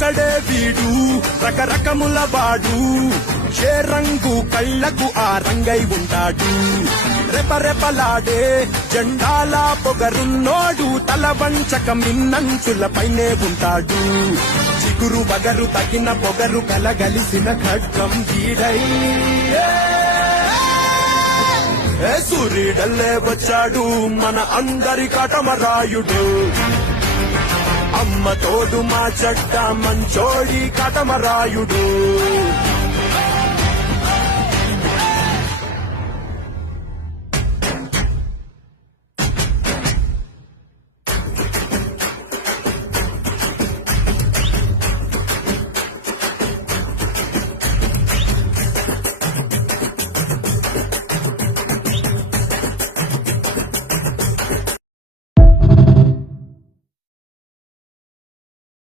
ఒకడే వీడు రకరకముల వాడు ఏ రంగు కళ్ళకు ఆ రంగై ఉంటాడు రెపరెపలాడే జెండాల పొగరున్నోడు తల వంచక మిన్నంచులపైనే ఉంటాడు చిగురు బగరు తగిన పొగరు కలగలిసిన ఖడ్గం వీడై సూర్యుడల్లే వచ్చాడు మన అందరి కటమరాయుడు అమ్మ తోడు మా చెడ్డ మంచోడి కటమరాయుడు